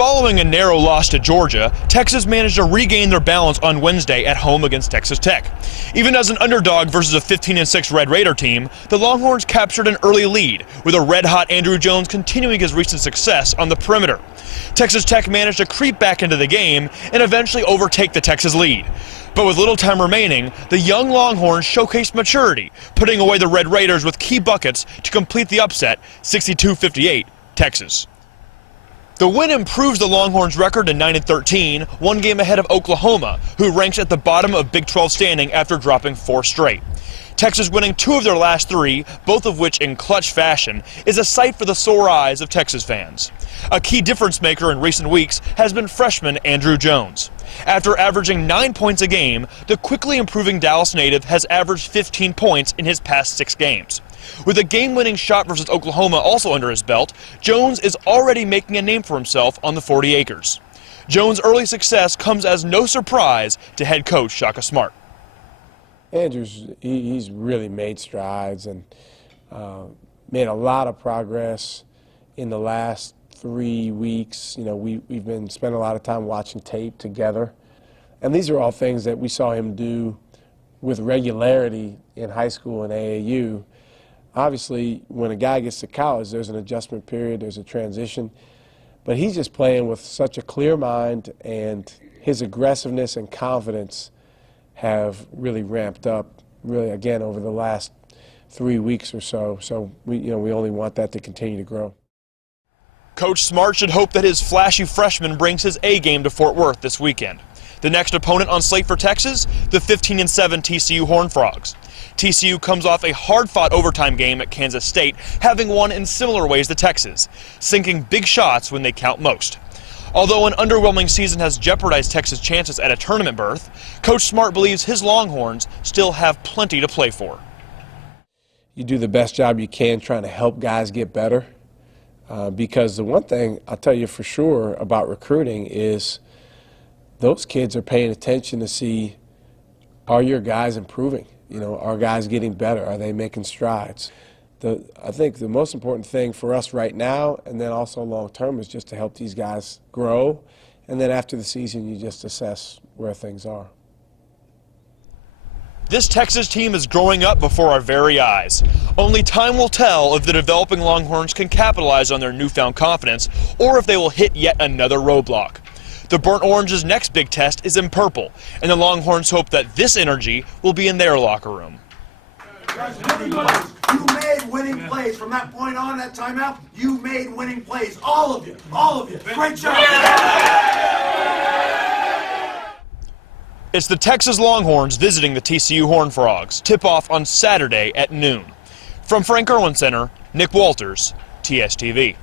Following a narrow loss to Georgia, Texas managed to regain their balance on Wednesday at home against Texas Tech. Even as an underdog versus a 15-6 Red Raider team, the Longhorns captured an early lead, with a red-hot Andrew Jones continuing his recent success on the perimeter. Texas Tech managed to creep back into the game and eventually overtake the Texas lead. But with little time remaining, the young Longhorns showcased maturity, putting away the Red Raiders with key buckets to complete the upset, 62-58, Texas. The win improves the Longhorns' record to 9-13, one game ahead of Oklahoma, who ranks at the bottom of Big 12 standing after dropping 4 straight. Texas winning 2 of their last 3, both of which in clutch fashion, is a sight for the sore eyes of Texas fans. A key difference maker in recent weeks has been freshman Andrew Jones. After averaging 9 points a game, the quickly improving Dallas native has averaged 15 points in his past 6 games. With a game-winning shot versus Oklahoma also under his belt, Jones is already making a name for himself on the 40 acres. Jones' early success comes as no surprise to head coach Shaka Smart. Andrew's, he's really made strides and made a lot of progress in the last 3 weeks. You know, we've been spending a lot of time watching tape together. And these are all things that we saw him do with regularity in high school and AAU. Obviously, when a guy gets to college, there's an adjustment period, there's a transition. But he's just playing with such a clear mind, and his aggressiveness and confidence have really ramped up, really, again, over the last 3 weeks or so. So we only want that to continue to grow. Coach Smart should hope that his flashy freshman brings his A game to Fort Worth this weekend. The next opponent on slate for Texas, the 15-7 TCU Horned Frogs. TCU comes off a hard-fought overtime game at Kansas State, having won in similar ways to Texas, sinking big shots when they count most. Although an underwhelming season has jeopardized Texas' chances at a tournament berth, Coach Smart believes his Longhorns still have plenty to play for. You do the best job you can trying to help guys get better, because the one thing I'll tell you for sure about recruiting is those kids are paying attention to see, are your guys improving? You know, are guys getting better? Are they making strides? I think the most important thing for us right now, and then also long term, is just to help these guys grow. And then after the season, you just assess where things are. This Texas team is growing up before our very eyes. Only time will tell if the developing Longhorns can capitalize on their newfound confidence, or if they will hit yet another roadblock. The Burnt Orange's next big test is in purple, and the Longhorns hope that this energy will be in their locker room. You made winning plays from that point on, that timeout. You made winning plays, all of you, all of you. Great job. It's the Texas Longhorns visiting the TCU Horned Frogs. Tip-off on Saturday at noon. From Frank Erwin Center, Nick Walters, TSTV.